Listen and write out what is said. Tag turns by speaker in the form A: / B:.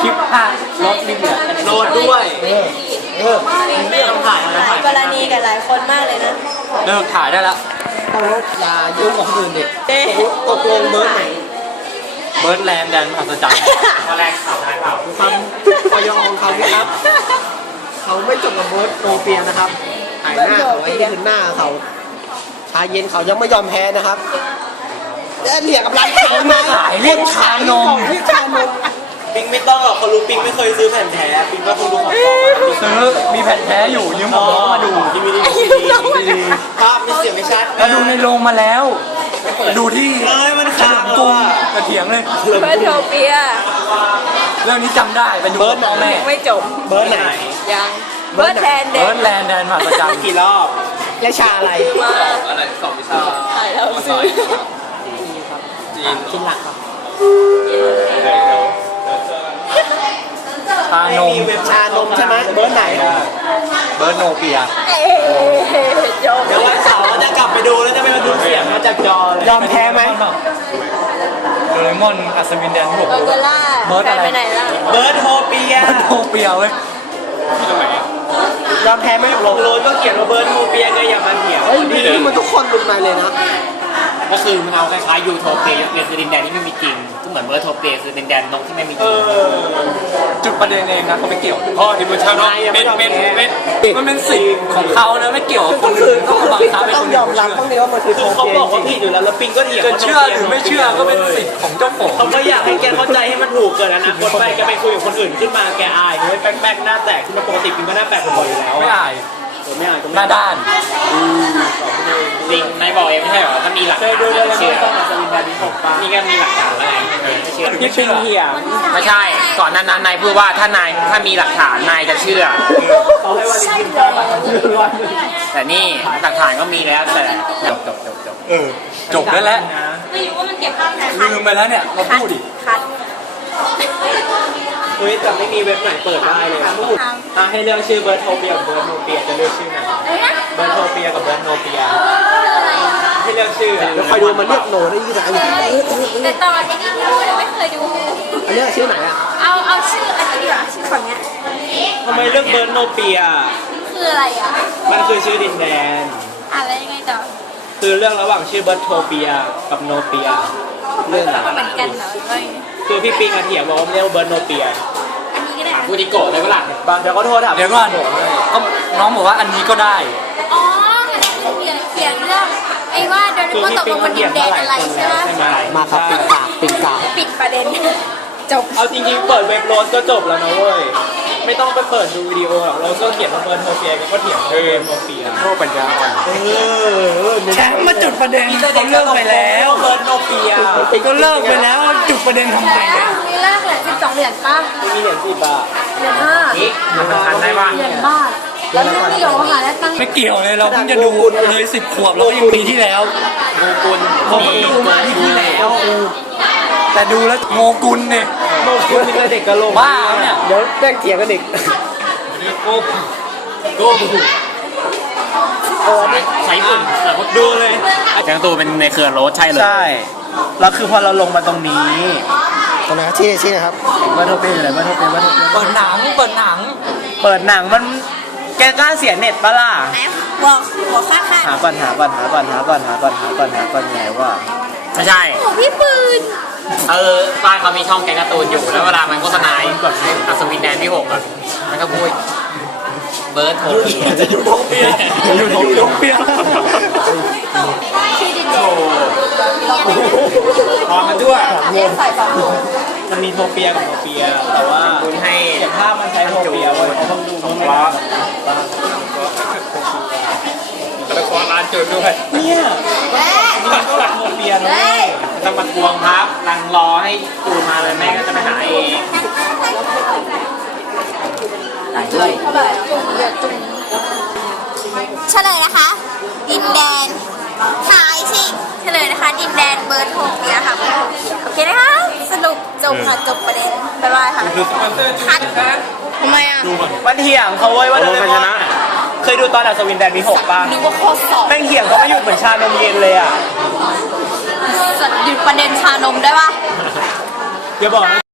A: ลิปภาครถนี่เนี่ยโหลดด้วยไม่ต้องถ่ายอะไร
B: หลายกรณีกับหลายคนมากเลยนะ
A: เริ่มถ่ายได้แล้วอย่ายุ่งกับคนอื่นดิตกลงเบิร์ดไหนเบิร์ดแลนด์แดนมหัศจรรย์ตอนแรกข่าวได้เปล่าความพยองของเขาครับเขาไม่จบกับเบิร์ดโนเปียนะครับถ่ายหน้าเขาไว้ที่คือหน้าเขาชาเย็นเขายังไม่ยอมแพ้นะครับเหลี่ยกับร้านเขามาเรียกชานมปิงไม่ต้องหรอกเขารู้ปิงไม่เคยซื้อแผ่นแท้ปิงก็คงดูของซื้อมีแผ่นแท้อยู่ยืมของน้องมาดูที่มีภาพมีเสียงไม่ชัดมาดูในโรงมาแล้วดูที่มันขนมกุ้งกระเถียงเลย
B: เพื่อโทเปีย
A: เรื่องนี้จำได้เป็นอยู่กับพ่อแม่
B: ไม่จบ
A: เบิร์ดไหน
B: ยังเบิร์ดแทนเด็ก
A: เบิร์ดแลนด์แดนมหัศจรรย์กี่รอบและชาอะไร
B: มา
A: อะไร2 วิชา
B: ถ่ายแล้วซื้อ
A: กินหลักครับชานมชานมใช่ไหมเบิร์ดไหนเบิร์ดโนเปีย
B: จบ
A: เดี๋ยววันเสาร์จะกลับไปดูแล้วจะไปดูเสียงมาจากจอยอมแพ้ไหมโดเรมอนอัศวินแดนที่6
B: โกโกล่าไปไหนล่ะ
A: เบิร์ดโฮเปียเบิร์ดโฮเปียเว้ยที่ตรงไหนยอมแพ้ไม่ลงโรนก็เขียนว่าเบิร์ดโฮเปียก็อย่ามาเถียงนี่มันทุกคนหลุดมาเลยนะก็คือมันเอาคล้ายๆยูโทเปียคือดินแดนที่ไม่มีจริงก็เหมือนเบิร์ดโทเปียคือดินแดนนกที่ไม่มีจริงจุดประเด็นเองนะเขาไม่เกี่ยวพ่อที่มันชาวนกมันเป็นสิทธิ์ของเขานะไม่เกี่ยวกับคนอื่นต้องบังคับต้องยอมรับต้องนี้ว่ามันคือโทเปียเขาบอกว่าผิดอยู่แล้วปิงก็เถียงจะเชื่อหรือไม่เชื่อก็เป็นสิทธิ์ของเจ้าของเขาก็อยากให้แกเข้าใจให้มันถูกเกิดอนาคตไปแกไปคุยกับคนอื่นขึ้นมาแกอายเฮ้ยแป๊กๆหน้าแตกขึ้นมาปกติปิงก็หน้าแตกบ่อยอยู่แล้วไม่อายหน้าด้านลิงนายบอกเองไม่ใช่หรอถ้ามีหลักฐานเชื่อนี่ก็มีหลักฐานอะไรไม่เชื่อพี่ปิงเหี้ยไม่ใช่ก่อนนั้นนายพูดว่าถ้ามีหลักฐานนายจะเชื่อแต่นี่หลักฐานก็มีแล้วแต่จบได้แล้ว
B: ไม่รู้ว่ามันเก็บภาพไหน
A: ลืมไปแล้วเนี่ยเราพูดดิ
B: คัด
A: เฮ้ยแต่ไม่มีเว็บไหนเปิดได้เลยให้เลือกชื่อเบิร์ดโทเปียกับเบิร์ดโนเปียจะเลือกชื่อไหนเบิร์ดโทเปียกับเบิร์ดโนเปียให้เลือกชื่อแล้วคอยดูมันเรียกโนได้ยี่สิบ
B: แต่ตอนที่ดูไม่เคยดู
A: อันนี้ชื่อไหนอ่ะ
B: เอาชื่ออันนี้ดีกว่าชื่อฝั่งเนี้ย
A: ทำไมเลือกเบิร์ดโนเปีย
B: คืออะไรอ่ะ
A: มันคือชื่อดินแดน
B: อะไรยังไงต่อ
A: คือเรื่องระหว่างชื่อเบิร์ดโทเปียกับโนเปียเรื่อง
B: เหมือนกันเหรอไม่
A: คือพี่ปิงเถียงบอกว่าเรียกว่าเบิร์ดโนเปีย
B: อันนี้ก็ได้
A: พูดที่โกรธเลยก็หลักเดี๋ยวก็โทรถามเดี๋ยวก่อนก็น้องบอกว่าอันนี้ก็ได้
B: อ๋ออันนี้คือเปลี่ยนเรื่องไอ้ว่าโดนพวกตกลงบนดินแดนอะไรใช่ไหม
A: มาครับปิงกา
B: ปิดประเด็นจบ
A: เอาจริงๆเปิดเว็บโรสก็จบแล้วนะเว้ยไม่ต้องไปเปิดดูวิดีโอหรอกเราก็เขียนว่าเบิร์ดโทเปียก็เถียงเบิร์ดโทเปียโทษปัญญาอ่อนแชมป์มาจุดประเด็นเขาเลิกไปแล้วเบิร์ดโนเปียก็เลิกไปแล้วจุดประเด็นทำไมเนี่ย
B: มีแรกเหรียญ12 เหรียญป่ะ
A: มีเหรียญ10 บาท
B: เหรียญ5
A: นี่ทันได้ป่ะ
B: เหรียญบาทแล้วไม่เกี่ยวหาแล้วตั้ง
A: ไม่เกี่ยวเลยเราเพิ่งจะดูเลย10 ขวบเราก็ยังปีที่แล้วโงกุลผมดูมาปีที่แล้วแต่ดูแล้วโงกุลเนี่ยโงกุลนี่เด็กกะโหลกบ้าเนี่ยเดี๋ยวแจ้งเถียงกันอีกโก้ใส่ฝุ่นดูเลยแกงตูเป็นในเขื่อนโรสใช่เลยใช่แล้วคือพอเราลงมาตรงนี้ตรงไหนชี้นะครับเบอร์โทรเป็นอะไรเบอร์โทรเป็นเปิดหนังมันแกกล้าเสียเน็ตปะล่ะ
B: บอกค่า
A: หาก่อนไงว่าไม่ใช่
B: พี่ปืน
A: บ้านเขามีช่องแกงการ์ตูนอยู่แล้วเวลามันโฆษณาแบบอัศวินแดนที่6อ่ะมันก็พูดเบิร์ดโทเปียจะอยู่โทเปียพอมันด้วย
B: ใส่2
A: มันมีโทเปียกับโทเปียแต่ว่าให้อย่างภาพมันใช้โทเปียไว้เขาต้องดูมันล้อแล้วก็ร้านจุดด้วยเนี่ยมันก็โทเปียนะต้องมาทวงครับรังรอให้จูนมาเลยแม่ก็จะไปหาเอง
B: เฉลยนะคะ ดินแดนทายสิเฉลยนะคะ ดินแดนเบิร์ดโทเปียค่ะโอเคนะคะสรุปจบค่ะจบประเด็นบ๊ายบายค่ะคัดทำไมอ่ะ
A: มันเถียงเขาเว้ยว่าโดนชนะเคยดูตอนอัศวินแดนมี6ป่ะ
B: นึกว่าข้อสอบ
A: แม่งเถียงเขาไม่หยุดเหมือนชานมเย็นเลยอ่ะ
B: หยุดประเด็นชานมได้ปะ
A: อย่าบอกนะ